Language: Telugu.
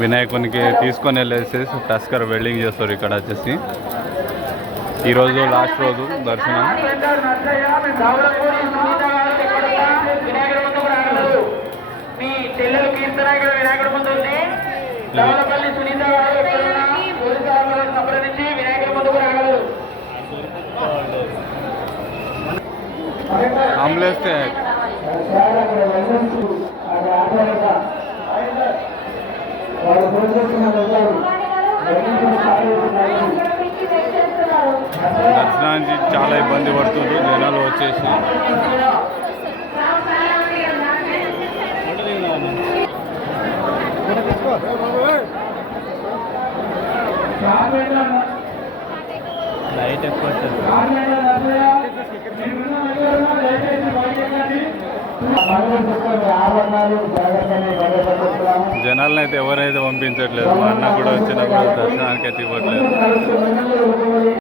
వినాయకునికి తీసుకొని వెళ్ళేసి టస్కర్ వెల్డింగ్ చేస్తారు ఇక్కడ వచ్చేసి. ఈరోజు లాస్ట్ రోజు దర్శనం. అంబులెన్స్ దర్శనానికి చాలా ఇబ్బంది పడుతుంది జనాలు వచ్చేసి. లైట్ ఎక్కువ జనాలను అయితే ఎవరైతే పంపించట్లేదు. మా అన్న కూడా వచ్చినప్పుడు దర్శనానికి అయితే ఇవ్వట్లేదు.